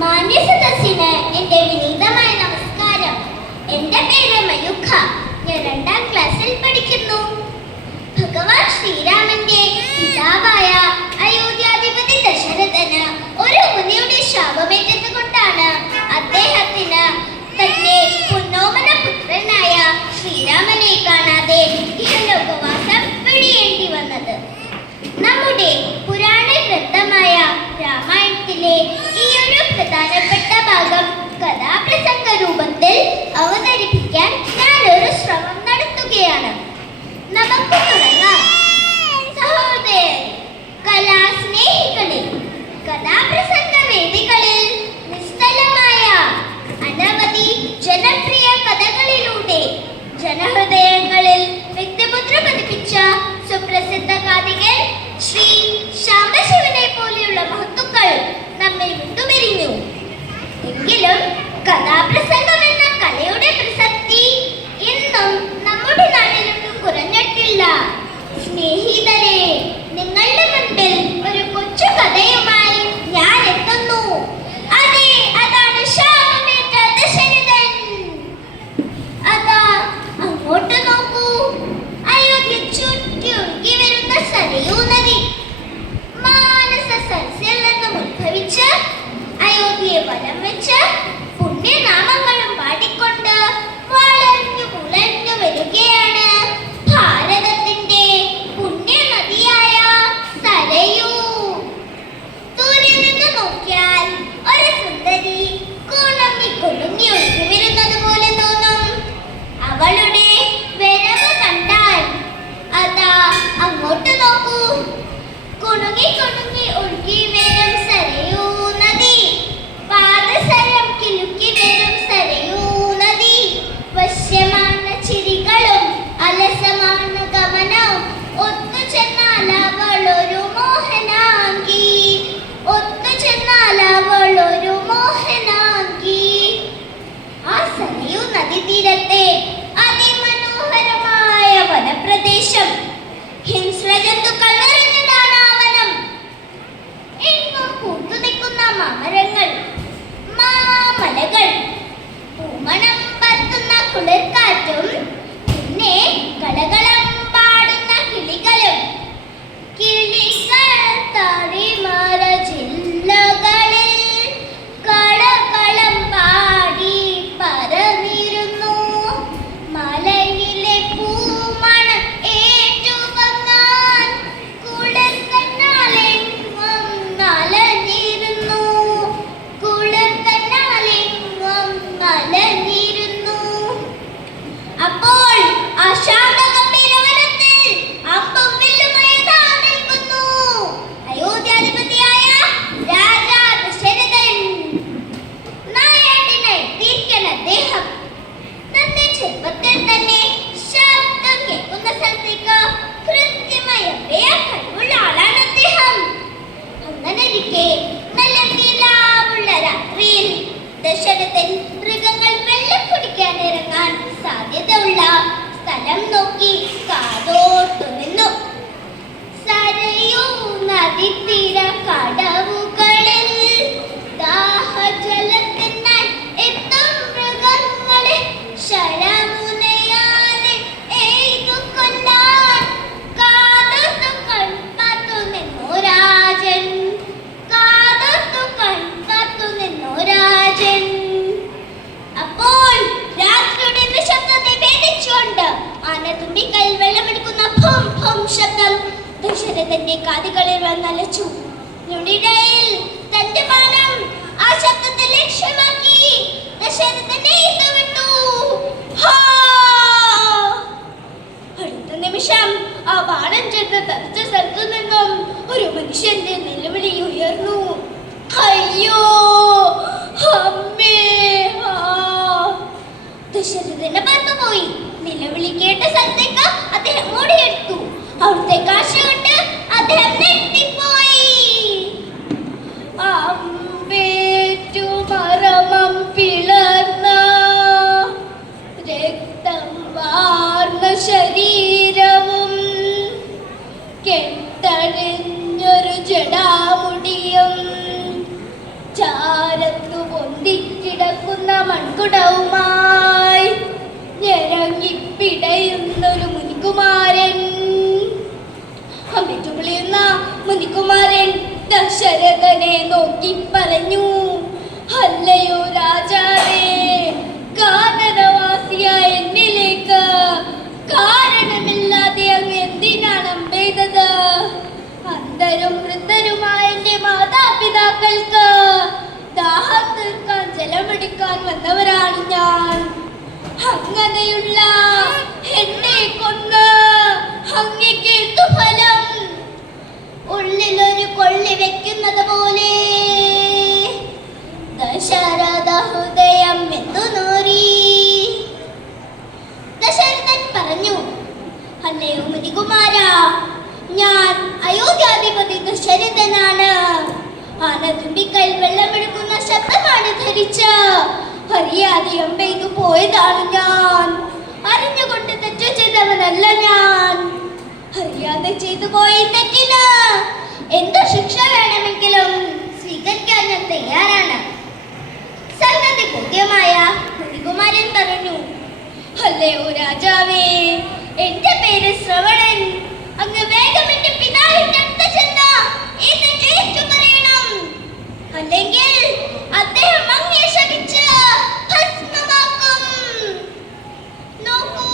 മാന്യസദസ്സിന് എൻ്റെ വിനീതമായ നമസ്കാരം. എൻ്റെ പേര് മയൂഖ. ഞാൻ 2ാം ക്ലാസ്സിൽ പഠിക്കുന്നു. ഭഗവാൻ ശ്രീരാമന്റെ പിതാവായ അയോധ്യാധിപതി ദശരഥന് ഒരു മുനിയുടെ ശാപമേറ്റത് കൊണ്ടാണ് അദ്ദേഹത്തിന് തന്റെ പൊന്നോമന പുത്രനായ ശ്രീരാമനെ കാണാതെ ഇഹലോകവാസം വെടിയേണ്ടി വന്നത്. നമ്മുടെ പുരാണ ഗ്രന്ഥമായ രാമായണത്തിലെ ഈ ഒരു പ്രധാനപ്പെട്ട ഭാഗം കഥാപ്രസംഗ രൂപത്തിൽ അവതരിപ്പിക്കാൻ ഞാനൊരു ശ്രമം നടത്തുകയാണ്. നമുക്ക് തുടങ്ങാം. സഹോദരരെ, കലാസ്നേഹികളെ, കഥാപ്രസംഗ വേദികളിൽ നിസ്തലമായ അനവധി ജനപ്രിയ കഥകളിലൂടെ ജനഹൃദയങ്ങളിൽ വ്യക്തിമുദ്ര പതിപ്പിച്ച സുപ്രസിദ്ധ കാഥികൻ ശ്രീ ശാംബശിവനെ പോലെയുള്ള മഹത്തുക്കൾ നമ്മിൽ വിട്ടുപിരിഞ്ഞു. എങ്കിലും കഥാപ്രസംഗം എന്ന കലയുടെ പ്രസക്തി ഇന്നും നമ്മുടെ നാട്ടിലൊന്നും കുറഞ്ഞിട്ടില്ല. സ്നേഹിതരെ, നിങ്ങളുടെ മുൻപിൽ ഒരു കൊച്ചു കഥയുമായി ഞാൻ എത്തുന്നു. അതെ, അതാണ് ശാപമേറ്റ ദശരഥൻ. അതാ അങ്ങോട്ട് നോക്കൂ. അയോധ്യ ചുറ്റി ഒഴുകി വരുന്ന സരയൂ നദി മാനസ സരസിൽ നിന്നും ഉത്ഭവിച്ച് അയോധ്യയെ വലം വെച്ച് പുണ്യനാമങ്ങളും പാടിക്കൊണ്ട് വളർന്നു മുളഞ്ഞു വരികയാണ് ഭാരതത്തിന്റെ പുണ്യ നദിയായ സരയൂ. ദൂരെ നിന്ന് നോക്കിയാൽ ഒരു സുന്ദരി കുണുങ്ങി കുണുങ്ങി ഒഴുകി വരുന്നത് പോലെ തോന്നും. അവളുടെ വരവ് കണ്ടാൽ അതാ അങ്ങോട്ട് നോക്കൂ. കുണുങ്ങി കുണുങ്ങി ഒഴുകി വരും സരയൂ നദി, പാദസരം കിലുക്കി വരും സരയൂ നദി. വശ്യമാണ് ചിരികളും അലസമാണ് ഗമനവും, ഒത്തു ചെന്നാൽ അവൾ ഒരു മോഹനാംഗി, ഒത്തു ചെന്നാൽ അവൾ ഒരു മോഹനാംഗി. ആ സരയൂ നദീതീരത്തെ അതിമനോഹരമായ വനപ്രദേശം. ഹിംസ്രജന്തുക്കൾ നിറഞ്ഞതാണ് ആ വനം. എങ്ങും പൂത്തു നിൽക്കുന്ന മാമരങ്ങൾ, മാമലകൾ, പൂമണം പരത്തുന്ന കുളിർക്കാറ്റും, പിന്നെ കളകളം പാടുന്ന കിളികളും. കിളികൾ താഴിമാര ജില്ലകളിൽ കളകളം പാടി പറന്നിരുന്നു. മലയിലെ പൂമണം ഏറ്റുവാങ്ങാൻ കുളിർത്തന്നാലെങ്ങും അലഞ്ഞിരുന്നു, കുളിർത്തന്നാലെങ്ങും അലഞ്ഞിരുന്നു. അപ്പോൾ ആ ശാന്തഗംഭീരവനത്തിൽ അമ്പും വില്ലുമായി ദാ നിൽക്കുന്നു അയോധ്യാധിപതിയായ രാജാ ദശരഥൻ. നായാട്ടിനായി തീർക്കണ അദ്ദേഹം തന്റെ ചെറുപ്പത്തിൽ തന്നെ ശബ്ദം കേൾക്കുന്ന സ്ഥലത്തേക്ക് കൃത്യമായി എവിടെയാ കഴിവുള്ള ആളാണ് അദ്ദേഹം. അങ്ങനെയിരിക്കെ നല്ല നിലാവുള്ള രാത്രിയിൽ ദശരഥൻ മൃഗങ്ങൾ വെള്ളം കുടിക്കാൻ ഇറങ്ങാൻ സാധ്യതയുള്ള സ്ഥലം നോക്കി കാതോർത്തു നിന്നു. സരയൂ നദീതീര കടവുകളിൽ ദാഹജലത്തിനായി എത്തും മൃഗങ്ങളെ ശരമുനയാലെ എയ്തു കൊല്ലാൻ കാതോർത്തു കൺപാർത്തു നിന്നു രാജൻ, കാതോർത്തു കൺപാർത്തു നിന്നു രാജൻ. അപ്പോൾ രാത്രിയുടെ നിശബ്ദത്തെ ഭേദിച്ചുകൊണ്ട് ആനത്തുമ്പിക്കൽ വെള്ളമെടുക്കുന്ന ഭം ഭം ശബ്ദം ദശരഥന്റെ കാതുകളിൽ വന്നലച്ചു. ഞൊടിയിടയിൽ തന്റെ ബാണം ആ ശബ്ദത്തെ ലക്ഷ്യമാക്കി ദശരഥനെ എയ്തുവിട്ടു. ഹാ! അടുത്ത നിമിഷം ആ ബാണം ചെന്ന് തറച്ച സ്ഥലത്തു നിന്നും ഒരു മനുഷ്യന്റെ നിലവിളി ഉയർന്നു. അയ്യോ അമ്മേ! ദശരഥന് പറന്നുപോയി. നിലവിളി കേട്ട സ്ഥലത്തേക്ക് അദ്ദേഹം ഓടിയെടുത്തു. അവിടുത്തെ കാഴ്ച കൊണ്ട് അദ്ദേഹം ഞെട്ടിപ്പോയി. അമ്പേറ്റു മരമം പിളർന്ന രക്തം വാർന്ന ശരീരവും കെട്ടഴിഞ്ഞൊരു ജടാമുടിയും മൺകുടവുമായി ഞെരങ്ങിപ്പിടയുന്നൊരു മുനികുമാരൻ. അമിട്ടുപൊളിയുന്ന മുനികുമാരൻ ദശരഥനെ നോക്കി പറഞ്ഞു, അല്ലയോ രാജാവേ, കാനനവാസിയായ എന്നിലേക്ക് കാരണമില്ലാതെ അങ്ങ് എന്തിനാണ് അമ്പെയ്തത്? അന്ധരും വൃദ്ധരുമായ എന്റെ മാതാപിതാക്കൾക്ക് ദാഹം തീർക്കാൻ ജലമെടുക്കാൻ വന്നവരാണ് ഞാൻ. അങ്ങനെയുള്ള എന്നെ കൊന്ന് അങ്ങയ്ക്ക് എന്തു ഫലം? ഉള്ളിലൊരു കൊള്ളി വെക്കുന്നത് പോലെ ദശരഥ ഹൃദയം എന്തുനൂറി. ദശരഥൻ പറഞ്ഞു, അല്ലയോ മുനികുമാര, ഞാൻ അയോധ്യാധിപതി ദശരഥനാണ്. ആനതുമ്പിക്കൽ വെള്ളമെടുക്കുന്ന ശബ്ദമാണ് ധരിച്ച അറിയാതെ അമ്പെയ്തു പോയതാണ് ഞാൻ. അറിഞ്ഞുകൊണ്ട് തെറ്റു ചെയ്തവനല്ല ഞാൻ. അറിയാതെ ചെയ്തു പോയ തെറ്റിന് എന്ത് ശിക്ഷ വേണമെങ്കിലും സ്വീകരിക്കാൻ ഞാൻ തയ്യാറാണ്. സംഗതി ബോധ്യമായ മുനികുമാരൻ പറഞ്ഞു, അല്ലയോ രാജാവേ, എന്റെ പേര് ശ്രവണൻ. അങ്ങ് വേഗം എന്റെ പിതാവിന്റെ അടുത്ത് ചെന്ന് ഈ തെറ്റ് ഏറ്റുപറയണം. അല്ലെങ്കിൽ അദ്ദേഹം അങ്ങയെ ശപിച്ച് ഭസ്മമാക്കും. നോക്കൂ,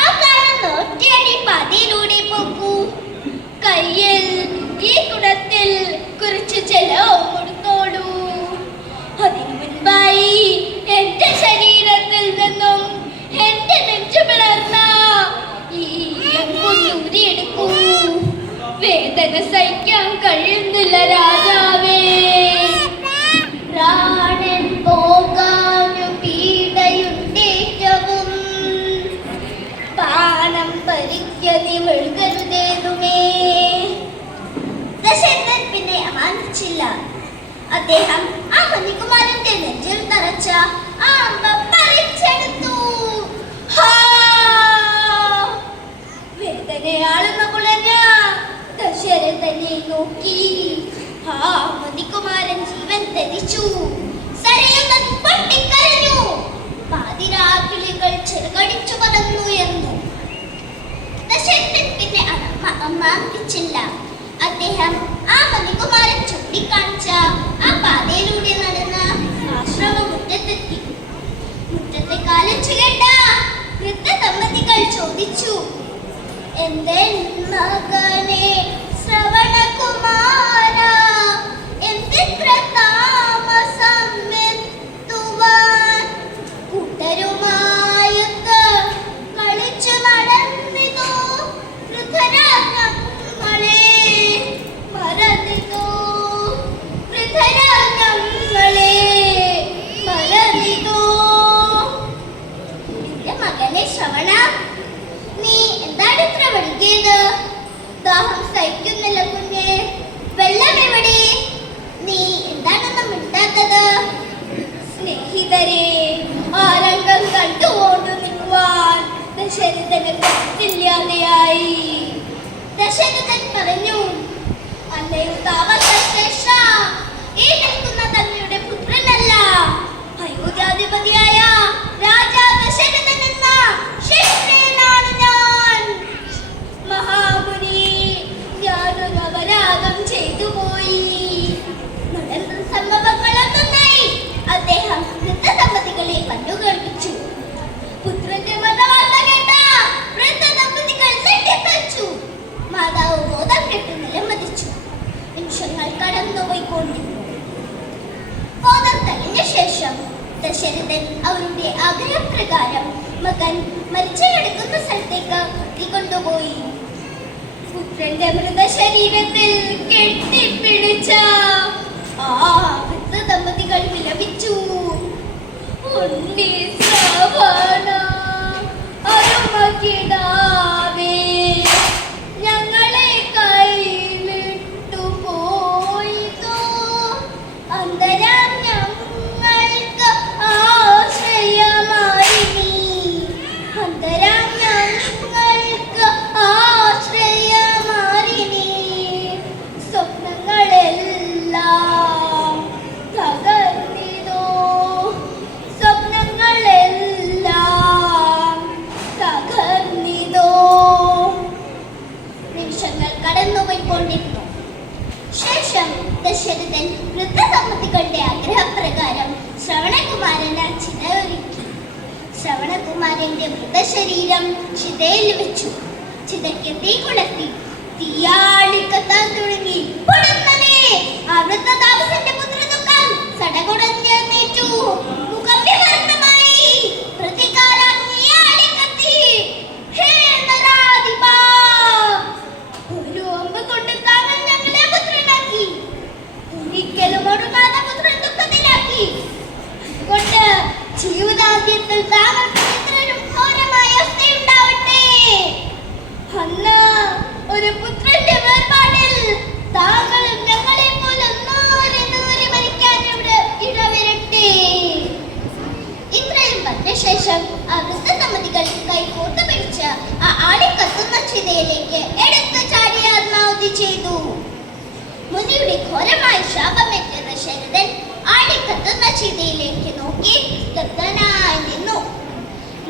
ആ കാണുന്ന ഒറ്റയടി പാതയിലൂടെ പോക്കൂ. കയ്യിൽ ഈ കുടത്തിൽ കുറച്ച് ജലവും കൊടുത്തോളൂ. അതിനു മുൻപായി എന്റെ ശരീരത്തിൽ നിന്നും എന്റെ നെഞ്ചു പിളർന്ന ഈ ഊരിയെടുക്കൂ. വേദന സഹിക്കാൻ കഴിയുന്നില്ല രാജാവേ. പ്രാണൻ പോകാനു പീഡയുണ്ടേറ്റവും പാനം പരിക്കതി മെഴുകരുതേതുമേ. ദശരഥൻ പിന്നെ അമാന്തിച്ചില്ല. അദ്ദേഹം ആ മുനികുമാരന്റെ നെഞ്ചിൽ തറച്ച ആ അമ്പ പറിച്ചെടുത്തു. വേദനയാളുന്ന കുളഞ്ഞ ദശരഥനെ നോക്കി ആ മുനികുമാരൻ ജീവൻ ധരിച്ചു. സരയുന്നത് പൊട്ടിക്കരഞ്ഞു. പാതിരാക്കിളികൾ ചെറുകടിച്ചു പതന്നുയർന്നു. ദശരഥൻ പിന്നെ അമാന്തിച്ചില്ല. അദ്ദേഹം ആ മുനികുമാരൻ ചൂണ്ടിക്കാണിച്ച ആ പാതയിലൂടെ നടന്ന് ആശ്രമ മുറ്റത്തെത്തി. മുറ്റത്തെ കാലച്ചു കേട്ട വൃദ്ധ ദമ്പതികൾ ചോദിച്ചു, എന്റെ മകനെ ശ്രവണകുമാര, എന്തിത്ര താമസം എത്തുവാൻ? കൂട്ടരുമായൊത്ത് കളിച്ചു നടന്നിതോ വൃദ്ധരാജ്ഞങ്ങളെ മറന്നിതോ, വൃദ്ധരാജ്ഞങ്ങളെ മറന്നിതോ. എന്റെ മകനെ ശ്രവണ, നീ എന്താണ് ഇത്ര വഴുകിയത്? ദാഹം സഹിക്കുന്നില്ല കുഞ്ഞെ. വെള്ളം എവിടെ? നീ എന്താണെന്ന് മിണ്ടാത്തത്? സ്നേഹിതരെ, ആരംഗം കണ്ടുകൊണ്ട് നിൽക്കുവാൻ ദശരഥന് കത്തില്ലാതെയായി. ദശരഥൻ പറഞ്ഞു, അല്ലയോ താവകശ്രേഷ്ഠ, ഈ നിൽക്കുന്ന തങ്ങളുടെ പുത്രനല്ല, അയോധ്യാധിപതിയായ രാജാ ദശരഥൻ എന്ന ക്ഷത്രിയനാണ് ഞാൻ. മഹാമുനി, ഞാനൊരു അപരാധം ചെയ്തു പോയി. നടന്ന സംഭവങ്ങളൊന്നായി അദ്ദേഹം വൃദ്ധ ദമ്പതികളെ കണ്ടുകേൾപ്പിച്ചു. പുത്രന്റെ മതവാർത്ത കേട്ട വൃദ്ധ ദമ്പതികൾ നെട്ടിത്തച്ചു. മാതാവ് ബോധം കെട്ട് നിലംപതിച്ചു. നിമിഷങ്ങൾ കടന്നുപോയിക്കൊണ്ടിരുന്നു. ബോധം തെളിഞ്ഞ ശേഷം ദശരഥൻ അവരുടെ ആഗ്രഹപ്രകാരം മകൻ മരിച്ചു കിടക്കുന്ന സ്ഥലത്തേക്ക് കൊണ്ടുപോയി. പുത്രന്റെ മൃതശരീരത്തിൽ കെട്ടിപ്പിടിച്ച ആ വൃദ്ധ ദമ്പതികൾ വിലപിച്ചു. ഉണ്ണി ശ്രവണ, അരുമകിടാവേ, ഞങ്ങളെ കൈവിട്ടു പോയിതോ. അന്തരം ഞങ്ങൾക്ക് ആശ്രയമായി നീ. അന്തരം ഞങ്ങൾക്ക് ആശ്രയമായി നീ. സ്വപ്നങ്ങളെല്ലാം ദശരഥൻ വൃദ്ധസമ്മതികളുടെ ആഗ്രഹപ്രകാരം ശ്രവണകുമാരന് ചിത ഒരുക്കി. ശ്രവണകുമാരന്റെ മൃതശരീരം ചിതയിൽ വെച്ചു. ചിതയ്ക്ക് തീ കൊളുത്തി. തീയാളിക്കത്താൻ തുടങ്ങി. പൊടുന്നനെ ആ വൃദ്ധതാമസന്റെ പുത്രദുഃഖം സടകുടഞ്ഞേറ്റു. മുഖം വിവർത്തമായി. പ്രതികാരാഗ്നിയാളി കത്തി. ഹേ നരാധിപാ, ഒരു അമ്പ് കൊണ്ട് താങ്കൾ ഞങ്ങളെ പുത്രനാക്കി. ഒരിക്കലും ഒടുങ്ങാത്ത പുത്രൻ ദുഃഖത്തിലാക്കി. അതുകൊണ്ട് ജീവിതാന്ത്യത്തിൽ താങ്കൾക്ക് ഇത്രയും ഘോരമായ അവസ്ഥയുണ്ടാവട്ടെ. അന്ന് ഒരു പുത്രന്റെ വേർപാടിൽ താങ്കളും ഞങ്ങളെ പോലെ നൂറി മരിക്കാൻ ഇടവരട്ടെ. ഇത്രയും പറഞ്ഞ ശേഷം ആ വൃദ്ധസമ്മതികൾ കൈകോർത്ത് പിടിച്ച് ആ ആളിക്കത്തുന്ന ചിതയിലേക്ക് എടുത്തു ചാടി ആത്മാഹുതി ചെയ്തു. മുനിയുടെ ഘോരമായ ശാപമേറ്റ ദശരഥൻ ആളിക്കത്തുന്ന ചിതയിലേക്ക് നോക്കി സ്തബ്ധനായി നിന്നു.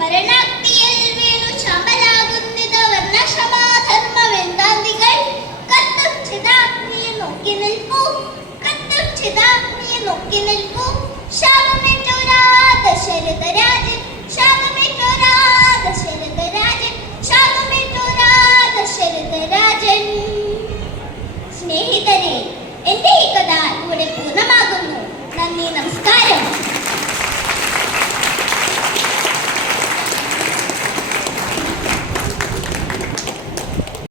മരണാഗ്നിയിൽ വീണു ചമലാകുന്നിത വർണ്ണക്ഷമാധർമ്മവേന്താന്തികൾ. കത്തും ചിതാഗ്നിയെ നോക്കി നിൽപ്പൂ, കത്തും ചിതാഗ്നിയെ നോക്കി നിൽപ്പൂ. ശാപമേറ്റോരാ ദശരഥരാജൻ, ശാപമേറ്റോരാ ദശരഥരാജൻ, ശാപമേറ്റോരാ ദശരഥരാജൻ. സ്നേഹിതരെ, എന്റെ ഈ കഥ ഇവിടെ പൂർണ്ണമാകുന്നു. നന്ദി, നമസ്കാരം.